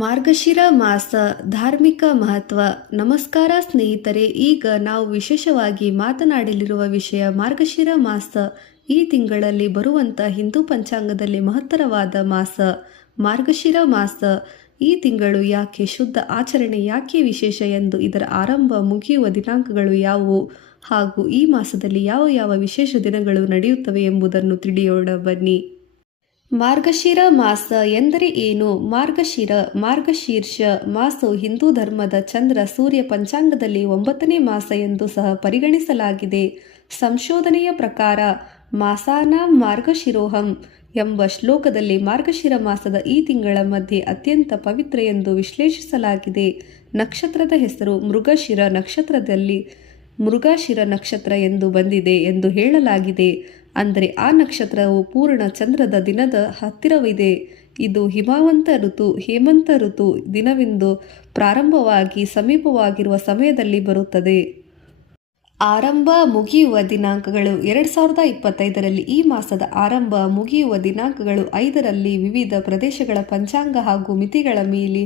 ಮಾರ್ಗಶಿರ ಮಾಸ ಧಾರ್ಮಿಕ ಮಹತ್ವ. ನಮಸ್ಕಾರ ಸ್ನೇಹಿತರೆ, ಈಗ ನಾವು ವಿಶೇಷವಾಗಿ ಮಾತನಾಡಲಿರುವ ವಿಷಯ ಮಾರ್ಗಶಿರ ಮಾಸ. ಈ ತಿಂಗಳಲ್ಲಿ ಬರುವಂಥ ಹಿಂದೂ ಪಂಚಾಂಗದಲ್ಲಿ ಮಹತ್ತರವಾದ ಮಾಸ ಮಾರ್ಗಶಿರ ಮಾಸ. ಈ ತಿಂಗಳು ಯಾಕೆ ಶುದ್ಧ, ಆಚರಣೆ ಯಾಕೆ ವಿಶೇಷ ಎಂದು, ಇದರ ಆರಂಭ ಮುಗಿಯುವ ದಿನಾಂಕಗಳು ಯಾವುವು, ಹಾಗೂ ಈ ಮಾಸದಲ್ಲಿ ಯಾವ ಯಾವ ವಿಶೇಷ ದಿನಗಳು ನಡೆಯುತ್ತವೆ ಎಂಬುದನ್ನು ತಿಳಿಯೋಣ ಬನ್ನಿ. ಮಾರ್ಗಶಿರ ಮಾಸ ಎಂದರೆ ಏನು? ಮಾರ್ಗಶೀರ್ಷ ಮಾಸವು ಹಿಂದೂ ಧರ್ಮದ ಚಂದ್ರ ಸೂರ್ಯ ಪಂಚಾಂಗದಲ್ಲಿ 9ನೇ ಮಾಸ ಎಂದು ಸಹ ಪರಿಗಣಿಸಲಾಗಿದೆ. ಸಂಶೋಧನೆಯ ಪ್ರಕಾರ ಮಾಸಾನಾಂ ಮಾರ್ಗಶಿರೋಹಂ ಎಂಬ ಶ್ಲೋಕದಲ್ಲಿ ಮಾರ್ಗಶಿರ ಮಾಸದ ಈ ತಿಂಗಳ ಮಧ್ಯೆ ಅತ್ಯಂತ ಪವಿತ್ರ ಎಂದು ವಿಶ್ಲೇಷಿಸಲಾಗಿದೆ. ನಕ್ಷತ್ರದ ಹೆಸರು ಮೃಗಶಿರ ನಕ್ಷತ್ರದಲ್ಲಿ ಮೃಗಶಿರ ನಕ್ಷತ್ರ ಎಂದು ಬಂದಿದೆ ಎಂದು ಹೇಳಲಾಗಿದೆ. ಅಂದರೆ ಆ ನಕ್ಷತ್ರವು ಪೂರ್ಣ ಚಂದ್ರದ ದಿನದ ಹತ್ತಿರವಿದೆ. ಇದು ಹೇಮಂತ ಋತು ದಿನವೆಂದು ಪ್ರಾರಂಭವಾಗಿ ಸಮೀಪವಾಗಿರುವ ಸಮಯದಲ್ಲಿ ಬರುತ್ತದೆ. ಆರಂಭ ಮುಗಿಯುವ ದಿನಾಂಕಗಳು 2025ರಲ್ಲಿ ಈ ಮಾಸದ ಆರಂಭ ಮುಗಿಯುವ ದಿನಾಂಕಗಳು 5ರಲ್ಲಿ ವಿವಿಧ ಪ್ರದೇಶಗಳ ಪಂಚಾಂಗ ಹಾಗೂ ಮಿತಿಗಳ ಮೇಲೆ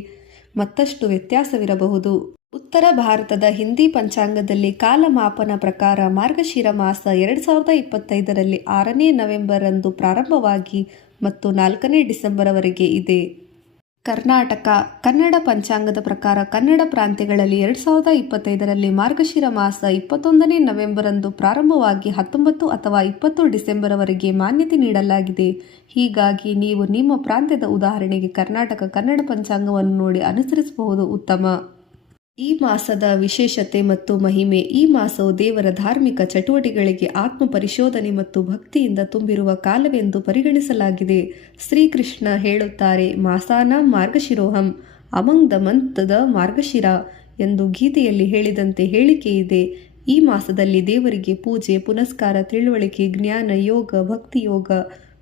ಮತ್ತಷ್ಟು ವ್ಯತ್ಯಾಸವಿರಬಹುದು. ಉತ್ತರ ಭಾರತದ ಹಿಂದಿ ಪಂಚಾಂಗದಲ್ಲಿ ಕಾಲಮಾಪನ ಪ್ರಕಾರ ಮಾರ್ಗಶಿರ ಮಾಸ 2025ರಲ್ಲಿ 6ನೇ ನವೆಂಬರ್ ರಂದು ಪ್ರಾರಂಭವಾಗಿ ಮತ್ತು 4ನೇ ಡಿಸೆಂಬರ್ವರೆಗೆ ಇದೆ. ಕರ್ನಾಟಕ ಕನ್ನಡ ಪಂಚಾಂಗದ ಪ್ರಕಾರ ಕನ್ನಡ ಪ್ರಾಂತ್ಯಗಳಲ್ಲಿ 2025ರಲ್ಲಿ ಮಾರ್ಗಶಿರ ಮಾಸ 21ನೇ ನವೆಂಬರ್ ರಂದು ಪ್ರಾರಂಭವಾಗಿ 19 ಅಥವಾ 20 ಡಿಸೆಂಬರ್ವರೆಗೆ ಮಾನ್ಯತೆ ನೀಡಲಾಗಿದೆ. ಹೀಗಾಗಿ ನೀವು ನಿಮ್ಮ ಪ್ರಾಂತ್ಯದ, ಉದಾಹರಣೆಗೆ ಕರ್ನಾಟಕ ಕನ್ನಡ ಪಂಚಾಂಗವನ್ನು ನೋಡಿ ಅನುಸರಿಸಬಹುದು ಉತ್ತಮ. ಈ ಮಾಸದ ವಿಶೇಷತೆ ಮತ್ತು ಮಹಿಮೆ. ಈ ಮಾಸವು ದೇವರ ಧಾರ್ಮಿಕ ಚಟುವಟಿಕೆಗಳಿಗೆ ಆತ್ಮ ಪರಿಶೋಧನೆ ಮತ್ತು ಭಕ್ತಿಯಿಂದ ತುಂಬಿರುವ ಕಾಲವೆಂದು ಪರಿಗಣಿಸಲಾಗಿದೆ. ಶ್ರೀಕೃಷ್ಣ ಹೇಳುತ್ತಾರೆ, ಮಾಸಾನಾಂ ಮಾರ್ಗಶಿರೋಹಂ ಅಮಂಗ್ ದ ಮಂತ್ ದ ಮಾರ್ಗಶಿರ ಎಂದು ಗೀತೆಯಲ್ಲಿ ಹೇಳಿದಂತೆ ಹೇಳಿಕೆಯಿದೆ. ಈ ಮಾಸದಲ್ಲಿ ದೇವರಿಗೆ ಪೂಜೆ, ಪುನಸ್ಕಾರ, ತಿಳುವಳಿಕೆ, ಜ್ಞಾನ, ಯೋಗ, ಭಕ್ತಿ ಯೋಗ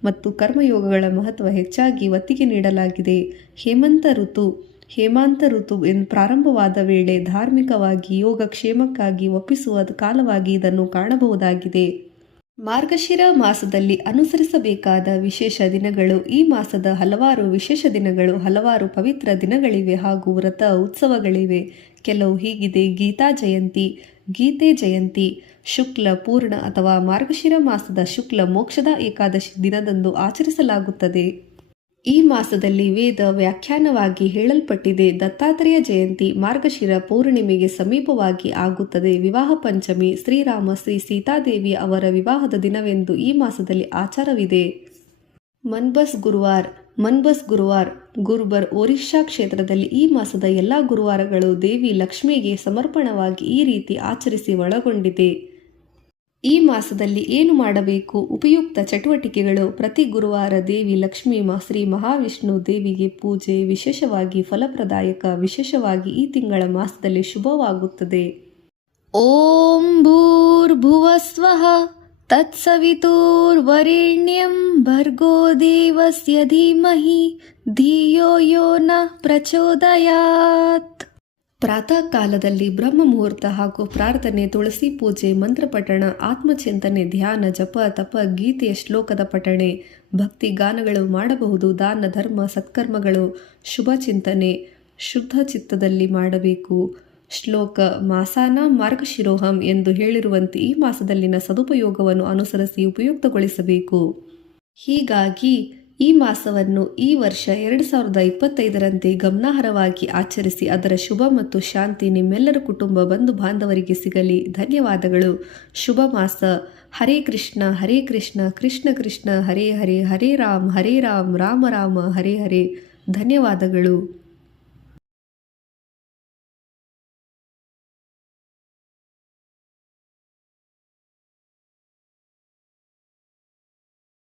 ಮತ್ತು ಕರ್ಮಯೋಗಗಳ ಮಹತ್ವ ಹೆಚ್ಚಾಗಿ ಒತ್ತಿಗೆ ನೀಡಲಾಗಿದೆ. ಹೇಮಾಂತ ಋತು ಪ್ರಾರಂಭವಾದ ವೇಳೆ ಧಾರ್ಮಿಕವಾಗಿ ಯೋಗಕ್ಷೇಮಕ್ಕಾಗಿ ಒಪ್ಪಿಸುವ ಕಾಲವಾಗಿ ಇದನ್ನು ಕಾಣಬಹುದಾಗಿದೆ. ಮಾರ್ಗಶಿರ ಮಾಸದಲ್ಲಿ ಅನುಸರಿಸಬೇಕಾದ ವಿಶೇಷ ದಿನಗಳು. ಈ ಮಾಸದ ಹಲವಾರು ವಿಶೇಷ ದಿನಗಳು, ಹಲವಾರು ಪವಿತ್ರ ದಿನಗಳಿವೆ ಹಾಗೂ ವ್ರತ ಉತ್ಸವಗಳಿವೆ. ಕೆಲವು ಹೀಗಿದೆ. ಗೀತೆ ಜಯಂತಿ ಶುಕ್ಲ ಪೂರ್ಣ ಅಥವಾ ಮಾರ್ಗಶಿರ ಮಾಸದ ಶುಕ್ಲ ಮೋಕ್ಷದ ಏಕಾದಶಿ ದಿನದಂದು ಆಚರಿಸಲಾಗುತ್ತದೆ. ಈ ಮಾಸದಲ್ಲಿ ವೇದ ವ್ಯಾಖ್ಯಾನವಾಗಿ ಹೇಳಲ್ಪಟ್ಟಿದೆ. ದತ್ತಾತ್ರೇಯ ಜಯಂತಿ ಮಾರ್ಗಶಿರ ಪೌರ್ಣಿಮೆಗೆ ಸಮೀಪವಾಗಿ ಆಗುತ್ತದೆ. ವಿವಾಹ ಪಂಚಮಿ ಶ್ರೀರಾಮ ಶ್ರೀ ಸೀತಾದೇವಿ ಅವರ ವಿವಾಹದ ದಿನವೆಂದು ಈ ಮಾಸದಲ್ಲಿ ಆಚಾರವಿದೆ. ಮನ್ಬಸ್ ಗುರುವಾರ್ ಗುರುಬರ್ ಒರಿಸ್ಸಾ ಕ್ಷೇತ್ರದಲ್ಲಿ ಈ ಮಾಸದ ಎಲ್ಲ ಗುರುವಾರಗಳು ದೇವಿ ಲಕ್ಷ್ಮಿಗೆ ಸಮರ್ಪಣವಾಗಿ ಈ ರೀತಿ ಆಚರಿಸಿ ಒಳಗೊಂಡಿದೆ. ಈ ಮಾಸದಲ್ಲಿ ಏನು ಮಾಡಬೇಕು? ಉಪಯುಕ್ತ ಚಟುವಟಿಕೆಗಳು. ಪ್ರತಿ ಗುರುವಾರ ದೇವಿ ಲಕ್ಷ್ಮಿ ಶ್ರೀ ಮಹಾವಿಷ್ಣು ದೇವಿಗೆ ಪೂಜೆ ವಿಶೇಷವಾಗಿ ಫಲಪ್ರದಾಯಕ. ವಿಶೇಷವಾಗಿ ಈ ತಿಂಗಳ ಮಾಸದಲ್ಲಿ ಶುಭವಾಗುತ್ತದೆ. ಓಂ ಭೂರ್ಭುವಸ್ವಃ ತತ್ಸವಿತುರ್ವರೆಣ್ಯಂ ಭರ್ಗೋ ದೇವಸ್ಯ ಧೀಮಹಿ ಧಿಯೋ ಯೋ ನ ಪ್ರಚೋದಯಾತ್. ಪ್ರಾತಃ ಕಾಲದಲ್ಲಿ ಬ್ರಹ್ಮ ಮುಹೂರ್ತ ಹಾಗೂ ಪ್ರಾರ್ಥನೆ, ತುಳಸಿ ಪೂಜೆ, ಮಂತ್ರಪಠಣ, ಆತ್ಮಚಿಂತನೆ, ಧ್ಯಾನ, ಜಪ, ತಪ, ಗೀತೆಯ ಶ್ಲೋಕದ ಪಠಣೆ, ಭಕ್ತಿ ಗಾನಗಳು ಮಾಡಬಹುದು. ದಾನ ಧರ್ಮ ಸತ್ಕರ್ಮಗಳು, ಶುಭ ಚಿಂತನೆ ಶುದ್ಧ ಚಿತ್ತದಲ್ಲಿ ಮಾಡಬೇಕು. ಶ್ಲೋಕ ಮಾಸಾನಾಂ ಮಾರ್ಗಶಿರೋಹಂ ಎಂದು ಹೇಳಿರುವಂತೆ ಈ ಮಾಸದಲ್ಲಿನ ಸದುಪಯೋಗವನ್ನು ಅನುಸರಿಸಿ ಉಪಯುಕ್ತಗೊಳಿಸಬೇಕು. ಹೀಗಾಗಿ ಈ ಮಾಸವನ್ನು ಈ ವರ್ಷ 2025ರಂತೆ ಗಮನಾರ್ಹವಾಗಿ ಆಚರಿಸಿ ಅದರ ಶುಭ ಮತ್ತು ಶಾಂತಿ ನಿಮ್ಮೆಲ್ಲರ ಕುಟುಂಬ ಬಂಧು ಬಾಂಧವರಿಗೆ ಸಿಗಲಿ. ಧನ್ಯವಾದಗಳು. ಶುಭ ಮಾಸ. ಹರೇ ಕೃಷ್ಣ ಕೃಷ್ಣ ಕೃಷ್ಣ ಹರೇ ಹರೇ, ಹರೇ ರಾಮ್ ರಾಮ ರಾಮ ಹರೇ ಹರೇ. ಧನ್ಯವಾದಗಳು.